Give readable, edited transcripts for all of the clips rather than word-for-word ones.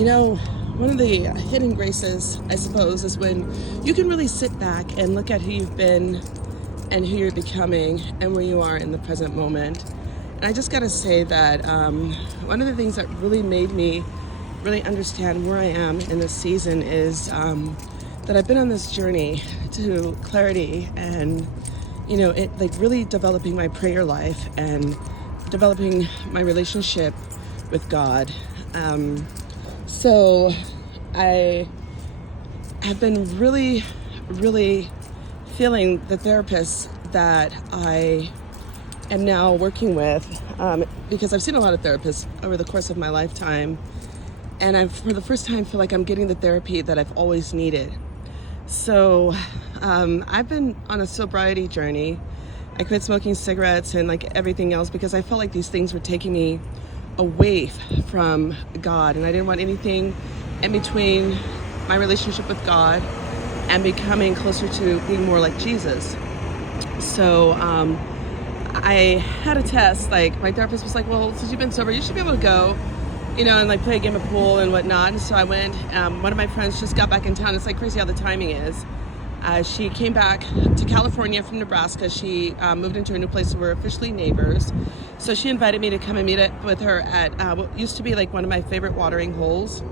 You know, one of the hidden graces, I suppose, is when you can really sit back and look at who you've been and who you're becoming and where you are in the present moment. And I just got to say that one of the things that really made me really understand where I am in this season is that I've been on this journey to clarity and, it like really developing my prayer life and developing my relationship with God. So I have been really, really feeling the therapist that I am now working with, because I've seen a lot of therapists over the course of my lifetime, and I, for the first time, feel like I'm getting the therapy that I've always needed. So I've been on a sobriety journey. I quit smoking cigarettes and like everything else because I felt like these things were taking me away from God, and I didn't want anything in between my relationship with God and becoming closer to being more like Jesus. So I had a test. Like, my therapist was like, well, since you've been sober, you should be able to go, and like play a game of pool and whatnot. And so I went. One of my friends just got back in town. It's like crazy how the timing is. She came back to California from Nebraska. She moved into a new place. We're officially neighbors. So she invited me to come and meet up with her at what used to be like one of my favorite watering holes.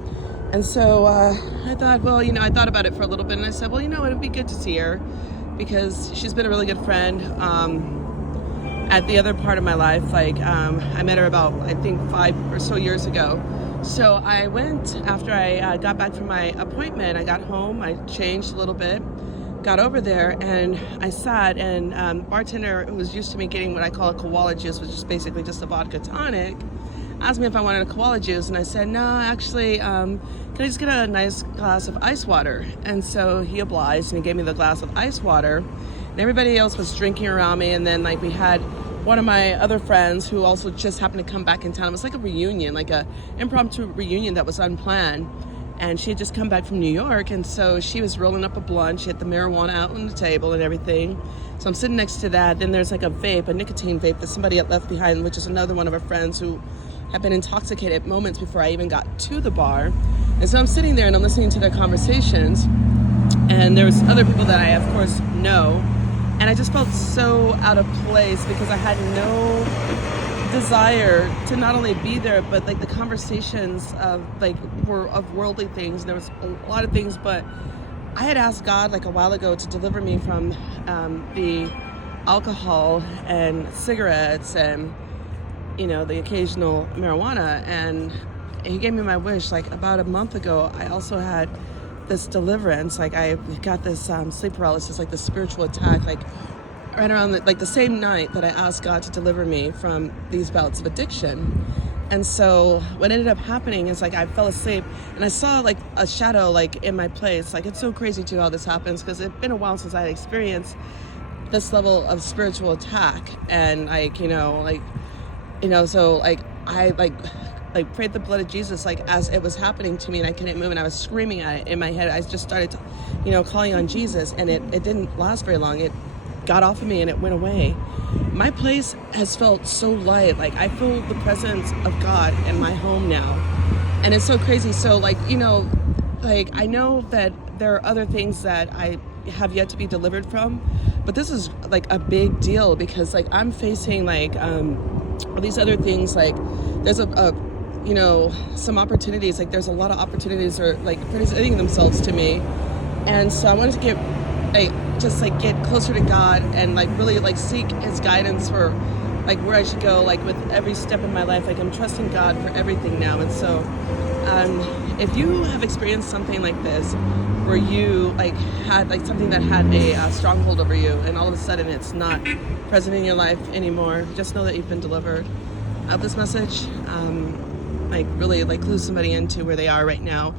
And so I thought, well, I thought about it for a little bit, and I said, well, it would be good to see her because she's been a really good friend at the other part of my life. Like, I met her about, I think, 5 or so years ago. So I went after I got back from my appointment. I got home, I changed a little bit, got over there, and I sat, and bartender, who was used to me getting what I call a koala juice, which is basically just a vodka tonic, asked me if I wanted a koala juice, and I said, no, actually, can I just get a nice glass of ice water? And so he obliged, and he gave me the glass of ice water, and everybody else was drinking around me. And then like we had one of my other friends who also just happened to come back in town. It was like a reunion, like a impromptu reunion that was unplanned. And she had just come back from New York, and so she was rolling up a blunt. She had the marijuana out on the table and everything. So I'm sitting next to that. Then there's like a vape, a nicotine vape that somebody had left behind, which is another one of our friends who had been intoxicated moments before I even got to the bar. And so I'm sitting there and I'm listening to their conversations. And there was other people that I, of course, know. And I just felt so out of place because I had no desire to not only be there, but like the conversations of like were of worldly things. And there was a lot of things, but I had asked God like a while ago to deliver me from the alcohol and cigarettes and the occasional marijuana, and he gave me my wish. Like about a month ago, I also had this deliverance. Like I got this sleep paralysis, like the spiritual attack, like right around the same night that I asked God to deliver me from these bouts of addiction. And so what ended up happening is like I fell asleep and I saw like a shadow like in my place. Like it's so crazy too how this happens, because it's been a while since I had experienced this level of spiritual attack. And so like I like prayed the blood of Jesus like as it was happening to me, and I couldn't move, and I was screaming at it in my head. I just started calling on Jesus, and it didn't last very long. It got off of me and it went away. My place has felt so light. Like I feel the presence of God in my home now, and it's so crazy. So like like I know that there are other things that I have yet to be delivered from, but this is like a big deal because like I'm facing like all these other things. Like there's some opportunities, like there's a lot of opportunities are like presenting themselves to me, and so I wanted to get closer to God and like really like seek his guidance for like where I should go, like with every step in my life. Like I'm trusting God for everything now. And so if you have experienced something like this where you like had like something that had a stronghold over you, and all of a sudden it's not present in your life anymore, just know that you've been delivered. I hope this message like really like clues somebody into where they are right now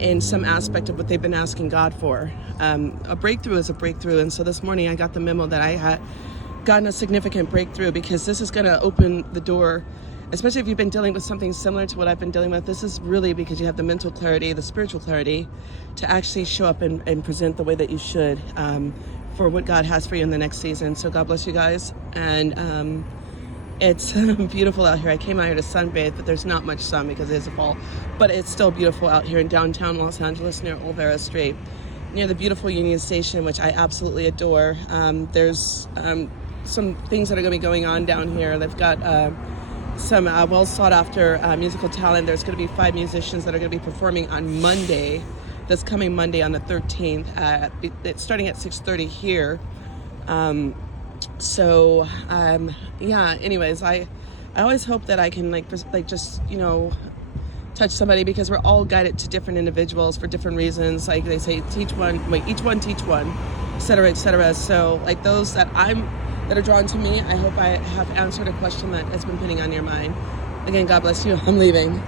in some aspect of what they've been asking God for. A breakthrough is a breakthrough. And so this morning I got the memo that I had gotten a significant breakthrough, because this is going to open the door, especially if you've been dealing with something similar to what I've been dealing with. This is really because you have the mental clarity, the spiritual clarity to actually show up and present the way that you should for what God has for you in the next season. So God bless you guys. And It's beautiful out here. I came out here to sunbathe, but there's not much sun because it is a fall. But it's still beautiful out here in downtown Los Angeles near Olvera Street, near the beautiful Union Station, which I absolutely adore. There's some things that are going to be going on down here. They've got some well sought after musical talent. There's going to be 5 musicians that are going to be performing on Monday, this coming Monday on the 13th. It's starting at 6:30 here. Yeah, anyways, I always hope that I can just, touch somebody, because we're all guided to different individuals for different reasons. Like they say, each one teach one, et cetera, et cetera. So like those that are drawn to me, I hope I have answered a question that has been putting on your mind. Again, God bless you. I'm leaving.